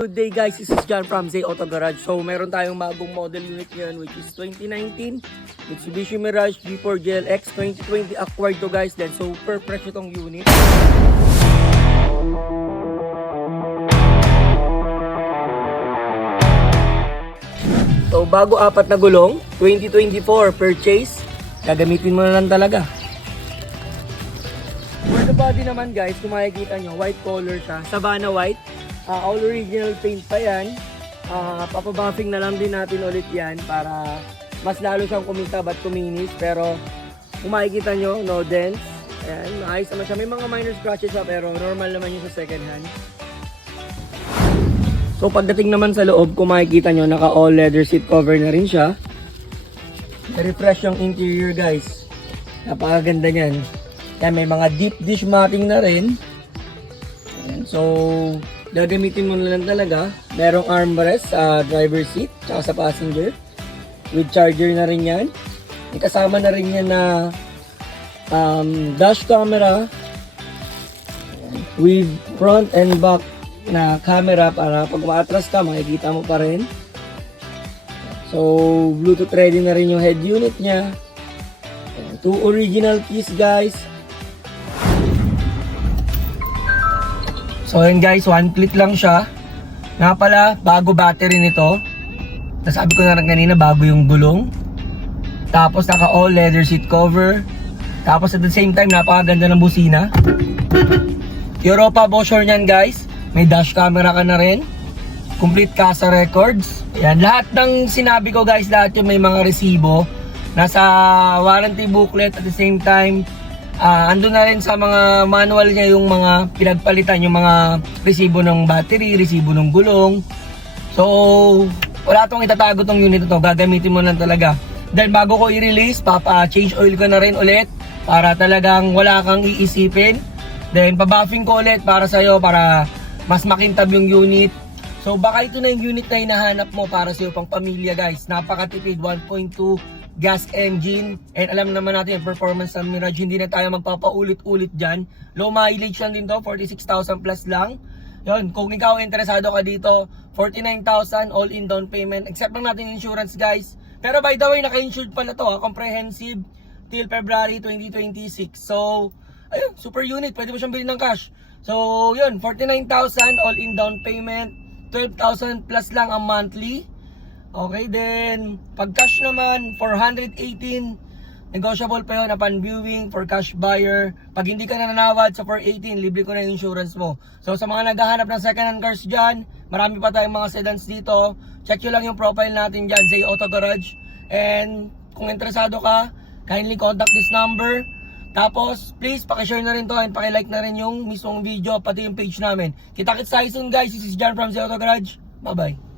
Good day guys, this is John from Zay Auto Garage. So meron tayong bagong model unit ngayon which is 2019 Mitsubishi Mirage G4 GLX 2020 acquired to guys. Then super fresh itong unit. So bago apat na gulong, 2024 purchase, gagamitin mo na lang talaga. For the body naman guys, kung makikita nyo, white color siya, Savannah white. All original paint pa yan. Papabuffing na lang din natin ulit yan para mas lalo siyang kumita at kuminis. Pero kung makikita nyo, no dents. Ayan, maayos naman siya. May mga minor scratches siya pero normal naman yun sa second hand. So pagdating naman sa loob, kung makikita nyo, naka all leather seat cover na rin siya. Refresh yung interior guys. Napakaganda nyan. Yan, may mga deep dish matting na rin. Ayan, so gagamitin mo na lang talaga. Merong armrest sa driver seat tsaka sa passenger. With charger na rin yan. May kasama na rin yan na dash camera. With front and back na camera para pag umaatras ka, makikita mo pa rin. So, Bluetooth ready na rin yung head unit niya. 2 original keys guys. So yun guys, one click lang siya. Nga pala, bago battery nito. Nasabi ko na rin kanina, bago yung gulong. Tapos naka all leather seat cover. Tapos at the same time, napakaganda ng busina. Europa Bosher niyan guys. May dash camera ka na rin. Complete CASA records. Ayan, lahat ng sinabi ko guys, lahat yung may mga resibo. Nasa warranty booklet at the same time. Andun na rin sa mga manual niya yung mga pinagpalitan, yung mga resibo ng battery, resibo ng gulong. So, wala tong itatago tong unit ito, gagamitin mo lang talaga. Then bago ko i-release, change oil ko na rin ulit para talagang wala kang iisipin. Then pabuffing ko ulit para sa'yo, para mas makintab yung unit. So baka ito na yung unit na hinahanap mo para sa'yo pang pamilya guys. Napakatipid, 1.2 gas engine, and alam naman natin yung performance ng Mirage, hindi na tayo magpapaulit-ulit dyan. Low mileage lang din to, 46,000 plus lang. Yun, kung ikaw interesado ka dito, 49,000 all in down payment, except lang natin insurance guys. Pero by the way, naka-insured pala to, comprehensive till February 2026. So ayun, super unit, pwede mo siyang bilhin ng cash. So yun, 49,000 all in down payment, 12,000 plus lang ang monthly. Okay, then pag cash naman, 418, negotiable pa yun upon viewing for cash buyer. Pag hindi ka nananawad sa 418, libre ko na yung insurance mo. So sa mga naghahanap ng second hand cars dyan, marami pa tayong mga sedans dito. Check nyo lang yung profile natin dyan, Zay Auto Garage. And kung interesado ka, kindly contact this number. Tapos please pakishare na rin to and pakilike na rin yung mismong video, pati yung page namin. Kita-kits tayo soon guys, this is John from Zay Auto Garage. Bye bye.